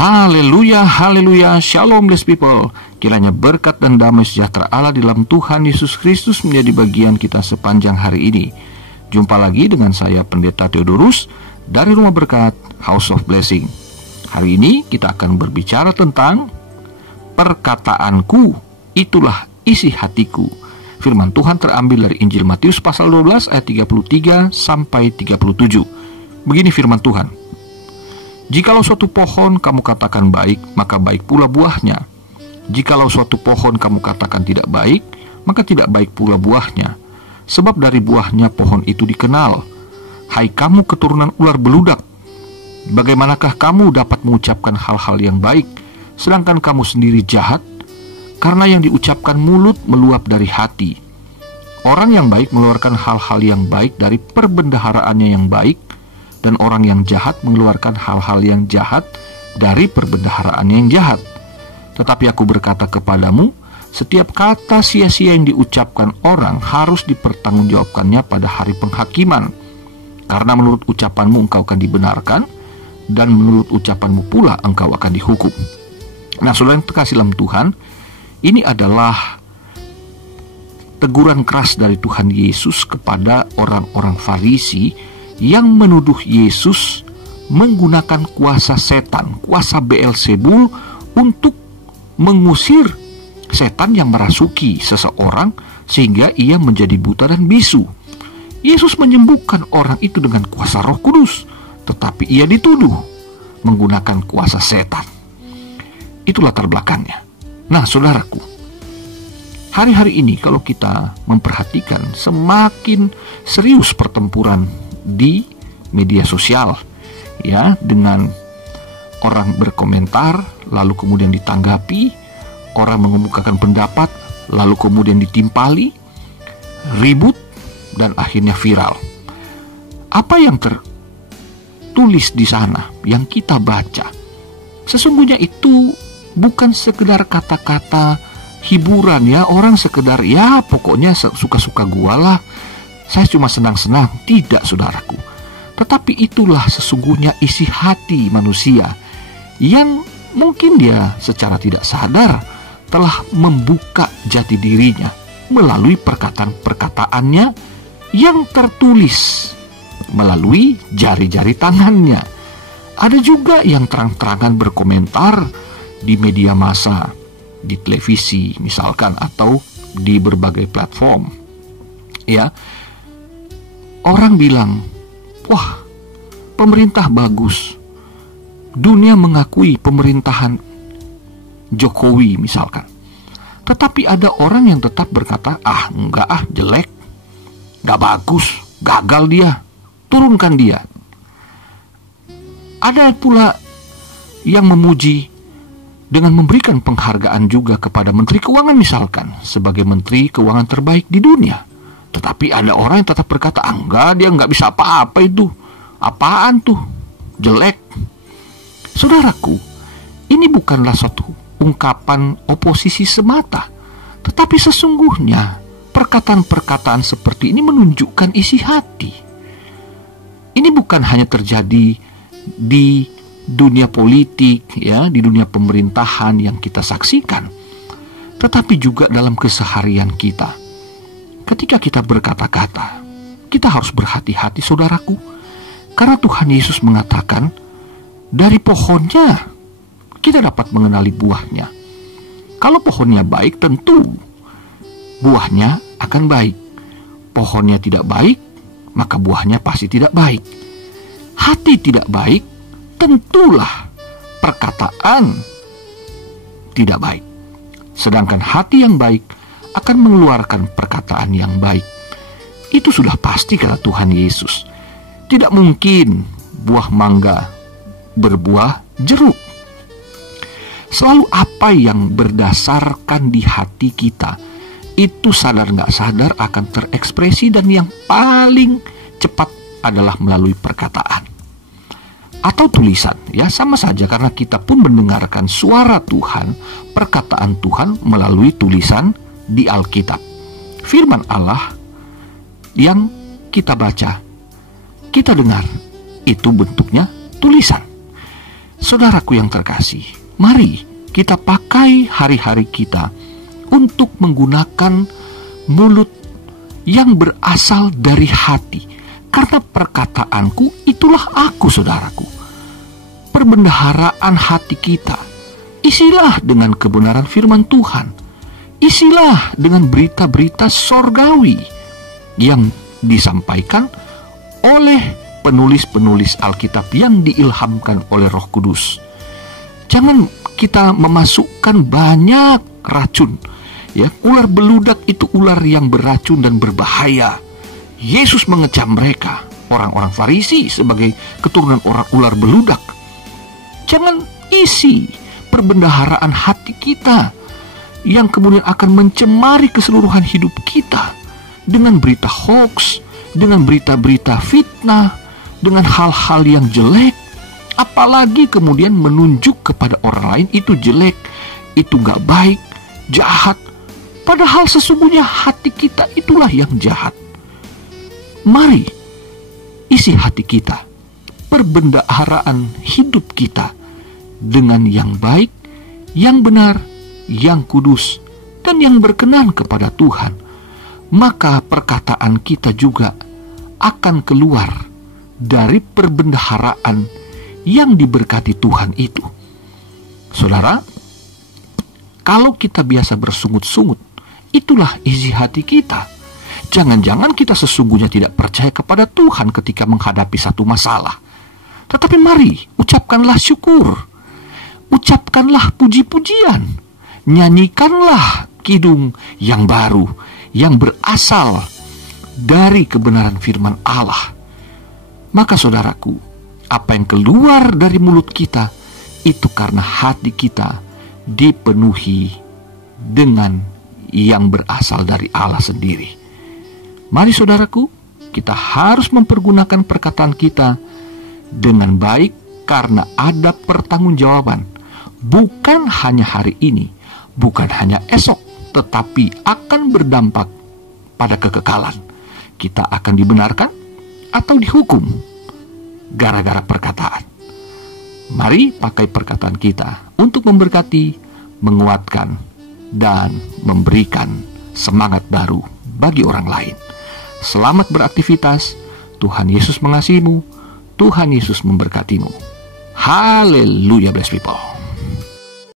Haleluya, haleluya, shalom blessed people. Kiranya berkat dan damai sejahtera Allah di dalam Tuhan Yesus Kristus menjadi bagian kita sepanjang hari ini. Jumpa lagi dengan saya Pendeta Theodorus dari Rumah Berkat House of Blessing. Hari ini kita akan berbicara tentang perkataanku, itulah isi hatiku. Firman Tuhan terambil dari Injil Matius pasal 12 ayat 33 sampai 37. Begini firman Tuhan. Jikalau suatu pohon kamu katakan baik, maka baik pula buahnya. Jikalau suatu pohon kamu katakan tidak baik, maka tidak baik pula buahnya. Sebab dari buahnya pohon itu dikenal. Hai kamu keturunan ular beludak, bagaimanakah kamu dapat mengucapkan hal-hal yang baik, sedangkan kamu sendiri jahat? Karena yang diucapkan mulut meluap dari hati. Orang yang baik mengeluarkan hal-hal yang baik dari perbendaharaannya yang baik, dan orang yang jahat mengeluarkan hal-hal yang jahat dari perbendaharaannya yang jahat. Tetapi aku berkata kepadamu, setiap kata sia-sia yang diucapkan orang harus dipertanggungjawabkannya pada hari penghakiman. Karena menurut ucapanmu engkau akan dibenarkan, dan menurut ucapanmu pula engkau akan dihukum. Nah, saudara yang terkasih dalam Tuhan, ini adalah teguran keras dari Tuhan Yesus kepada orang-orang Farisi yang menuduh Yesus menggunakan kuasa setan, kuasa Beelzebul, untuk mengusir setan yang merasuki seseorang sehingga ia menjadi buta dan bisu. Yesus menyembuhkan orang itu dengan kuasa Roh Kudus, tetapi ia dituduh menggunakan kuasa setan. Itu latar belakangnya. Nah, saudaraku, hari-hari ini kalau kita memperhatikan semakin serius pertempuran di media sosial, ya, dengan orang berkomentar lalu kemudian ditanggapi, orang mengemukakan pendapat lalu kemudian ditimpali, ribut dan akhirnya viral. Apa yang tertulis di sana yang kita baca sesungguhnya itu bukan sekedar kata-kata hiburan, ya, orang sekedar ya pokoknya suka-suka gua lah, saya cuma senang-senang. Tidak, saudaraku. Tetapi itulah sesungguhnya isi hati manusia yang mungkin dia secara tidak sadar telah membuka jati dirinya melalui perkataan-perkataannya yang tertulis melalui jari-jari tangannya. Ada juga yang terang-terangan berkomentar di media massa, di televisi misalkan, atau di berbagai platform. Ya, orang bilang, wah, pemerintah bagus. Dunia mengakui pemerintahan Jokowi misalkan. Tetapi ada orang yang tetap berkata, enggak, jelek, enggak bagus, gagal dia, turunkan dia. Ada pula yang memuji dengan memberikan penghargaan juga kepada Menteri Keuangan misalkan, sebagai Menteri Keuangan terbaik di dunia. Tetapi ada orang yang tetap berkata, enggak, dia enggak bisa apa-apa itu. Apaan tuh? Jelek. Saudaraku, ini bukanlah suatu ungkapan oposisi semata. Tetapi sesungguhnya perkataan-perkataan seperti ini menunjukkan isi hati. Ini bukan hanya terjadi di dunia politik, ya, di dunia pemerintahan yang kita saksikan, tetapi juga dalam keseharian kita. Ketika kita berkata-kata, kita harus berhati-hati, saudaraku, karena Tuhan Yesus mengatakan, dari pohonnya kita dapat mengenali buahnya. Kalau pohonnya baik, tentu buahnya akan baik. Pohonnya tidak baik, maka buahnya pasti tidak baik. Hati tidak baik, tentulah perkataan tidak baik. Sedangkan hati yang baik akan mengeluarkan perkataan yang baik. Itu sudah pasti, kata Tuhan Yesus. Tidak mungkin buah mangga berbuah jeruk. Selalu apa yang berdasarkan di hati kita, itu sadar nggak sadar akan terekspresi, dan yang paling cepat adalah melalui perkataan atau tulisan. Ya, sama saja, karena kita pun mendengarkan suara Tuhan, perkataan Tuhan melalui tulisan di Alkitab. Firman Allah yang kita baca, kita dengar, itu bentuknya tulisan. Saudaraku yang terkasih, mari kita pakai hari-hari kita untuk menggunakan mulut yang berasal dari hati. Karena perkataanku itulah aku, saudaraku. Perbendaharaan hati kita, isilah dengan kebenaran firman Tuhan. Isilah dengan berita-berita sorgawi yang disampaikan oleh penulis-penulis Alkitab yang diilhamkan oleh Roh Kudus. Jangan kita memasukkan banyak racun. Ya, ular beludak itu ular yang beracun dan berbahaya. Yesus mengecam mereka, orang-orang Farisi, sebagai keturunan orang ular beludak. Jangan isi perbendaharaan hati kita yang kemudian akan mencemari keseluruhan hidup kita dengan berita hoax, dengan berita-berita fitnah, dengan hal-hal yang jelek, apalagi kemudian menunjuk kepada orang lain itu jelek, itu gak baik, jahat. Padahal sesungguhnya hati kita itulah yang jahat. Mari isi hati kita, perbendaharaan hidup kita dengan yang baik, yang benar, yang kudus, dan yang berkenan kepada Tuhan. Maka perkataan kita juga akan keluar dari perbendaharaan yang diberkati Tuhan itu. Saudara, kalau kita biasa bersungut-sungut, itulah isi hati kita. Jangan-jangan kita sesungguhnya tidak percaya kepada Tuhan ketika menghadapi satu masalah. Tetapi mari, ucapkanlah syukur. Ucapkanlah puji-pujian. Nyanyikanlah kidung yang baru, yang berasal dari kebenaran firman Allah. Maka saudaraku, apa yang keluar dari mulut kita, itu karena hati kita dipenuhi dengan yang berasal dari Allah sendiri. Mari saudaraku, kita harus mempergunakan perkataan kita dengan baik karena ada pertanggungjawaban. Bukan hanya hari ini, bukan hanya esok, tetapi akan berdampak pada kekekalan. Kita akan dibenarkan atau dihukum gara-gara perkataan. Mari pakai perkataan kita untuk memberkati, menguatkan, dan memberikan semangat baru bagi orang lain. Selamat beraktivitas. Tuhan Yesus mengasihimu. Tuhan Yesus memberkatimu. Haleluya, blessed people.